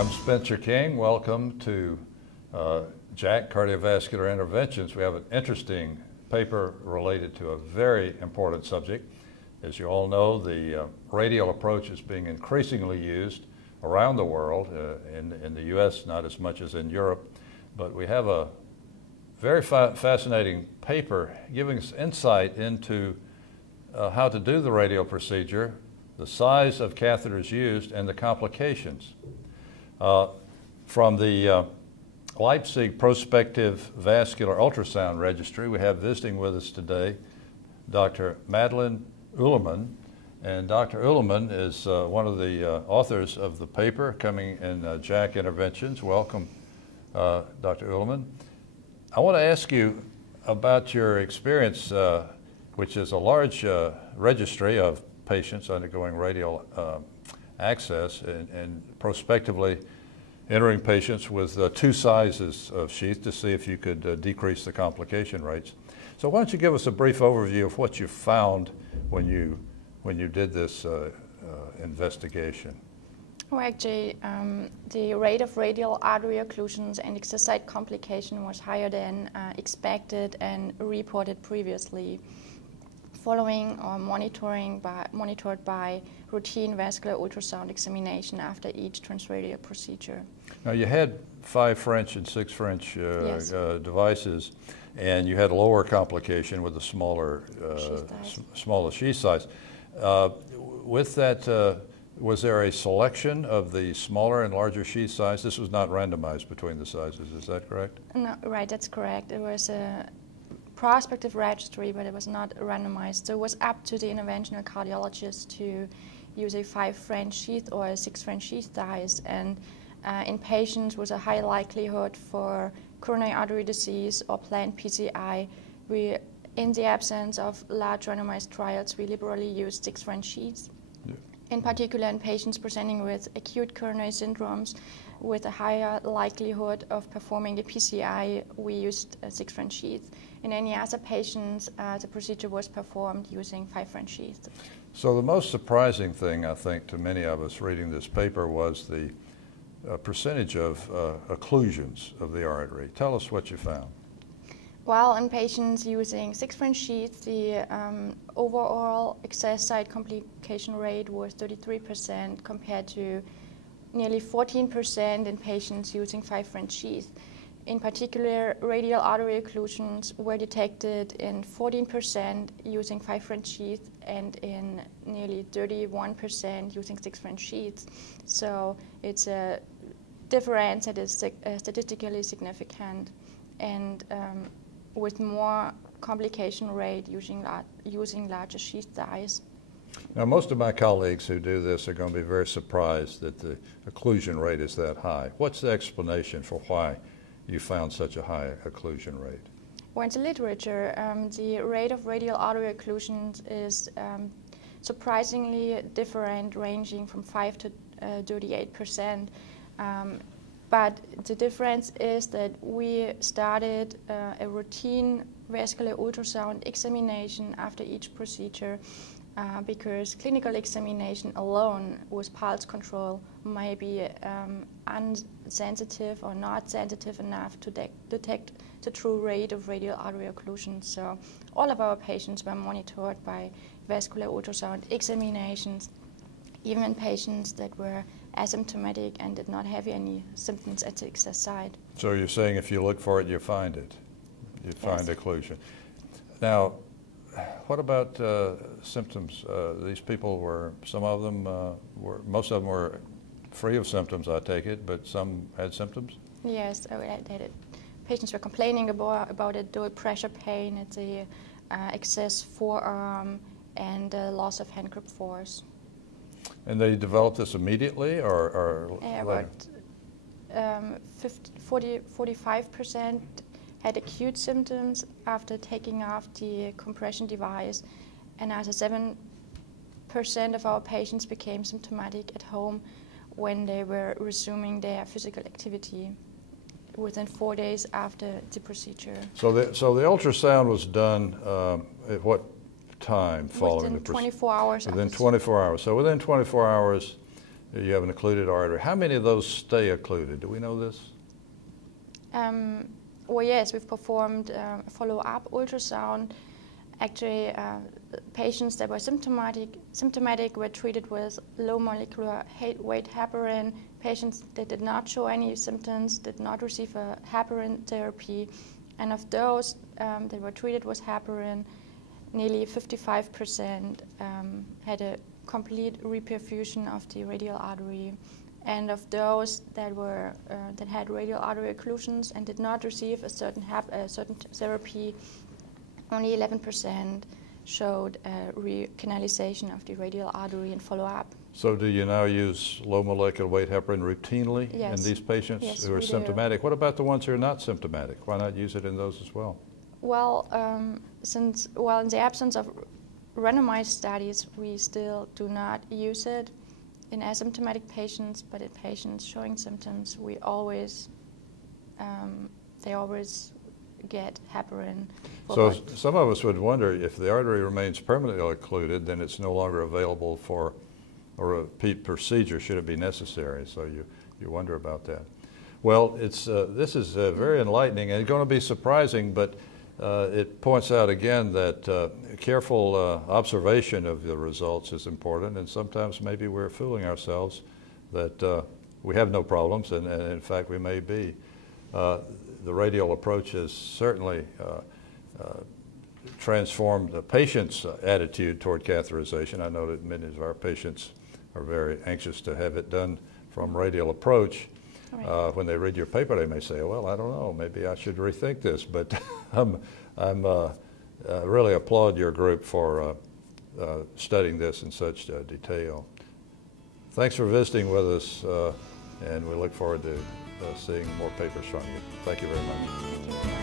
I'm Spencer King. Welcome to JACC Cardiovascular Interventions. We have an interesting paper related to a very important subject. As you all know, the radial approach is being increasingly used around the world, in the U.S. not as much as in Europe, but we have a very fascinating paper giving us insight into how to do the radial procedure, the size of catheters used, and the complications. From the Leipzig Prospective Vascular Ultrasound Registry, we have visiting with us today Dr. Madeleine Uleman. And Dr. Uleman is one of the authors of the paper coming in JACC Interventions. Welcome, Dr. Uleman. I want to ask you about your experience, which is a large registry of patients undergoing radial access and prospectively entering patients with two sizes of sheath to see if you could decrease the complication rates. So why don't you give us a brief overview of what you found when you did this investigation? Well, actually, the rate of radial artery occlusions and exercise complication was higher than expected and reported previously, following or monitored by routine vascular ultrasound examination after each transradial procedure. Now, you had 5 French and 6 French Yes. Devices, and you had a lower complication with a smaller sheath size. With that, was there a selection of the smaller and larger sheath size? This was not randomized between the sizes, is that correct? No, right, that's correct. It was a prospective registry, but it was not randomized. So it was up to the interventional cardiologist to use a 5 French sheath or a 6 French sheath size. And in patients with a high likelihood for coronary artery disease or planned PCI, in the absence of large randomized trials, we liberally used 6 French sheaths. Yeah. In particular, in patients presenting with acute coronary syndromes with a higher likelihood of performing the PCI, we used 6 French sheaths. In any other patients, the procedure was performed using 5 French sheaths. So the most surprising thing, I think, to many of us reading this paper was the percentage of occlusions of the artery. Tell us what you found. Well, in patients using 6 French sheaths, the overall excess site complication rate was 33% compared to nearly 14% in patients using 5 French sheaths. In particular, radial artery occlusions were detected in 14% using 5 French sheaths and in nearly 31% using 6 French sheaths. So it's a difference that is statistically significant, and with more complication rate using larger sheath size. Now, most of my colleagues who do this are going to be very surprised that the occlusion rate is that high. What's the explanation for why you found such a high occlusion rate? Well, in the literature, the rate of radial artery occlusions is surprisingly different, ranging from 5 to 38%. But the difference is that we started a routine vascular ultrasound examination after each procedure because clinical examination alone with pulse control may be unsensitive or not sensitive enough to detect the true rate of radial artery occlusion. So all of our patients were monitored by vascular ultrasound examinations, even in patients that were asymptomatic and did not have any symptoms at the excess site. So you're saying if you look for it, you find it. You find Yes. occlusion. Now, what about symptoms? These people were, most of them were free of symptoms, I take it, but some had symptoms? Yes, patients were complaining about a dual pressure pain at the excess forearm and loss of hand grip force. And they developed this immediately, or about 45% had acute symptoms after taking off the compression device, and as 7% of our patients became symptomatic at home when they were resuming their physical activity within 4 days after the procedure. So the ultrasound was done at what time following the procedure? Within 24 hours. Within 24 hours. So within 24 hours, You have an occluded artery. How many of those stay occluded? Do we know this? Well, yes, we've performed a follow-up ultrasound. Actually, patients that were symptomatic were treated with low molecular weight heparin. Patients that did not show any symptoms did not receive a heparin therapy. And of those that were treated with heparin, nearly 55% had a complete reperfusion of the radial artery. And of those that were that had radial artery occlusions and did not receive a certain therapy, only 11% showed recanalization of the radial artery in follow-up. So do you now use low molecular weight heparin routinely Yes. in these patients Yes, who are we symptomatic? What about the ones who are not symptomatic? Why not use it in those as well? Well, in the absence of randomized studies, we still do not use it in asymptomatic patients, but in patients showing symptoms, they always get heparin. So some of us would wonder if the artery remains permanently occluded, then it's no longer available for a repeat procedure should it be necessary. So you wonder about that. Well, this is very enlightening and going to be surprising, but it points out again that careful observation of the results is important, and sometimes maybe we're fooling ourselves that we have no problems, and in fact we may be. The radial approach has certainly transformed the patient's attitude toward catheterization. I know that many of our patients are very anxious to have it done from radial approach. Right. When they read your paper, they may say, well, I don't know, maybe I should rethink this, but I'm really applaud your group for studying this in such detail. Thanks for visiting with us, and we look forward to seeing more papers from you. Thank you very much.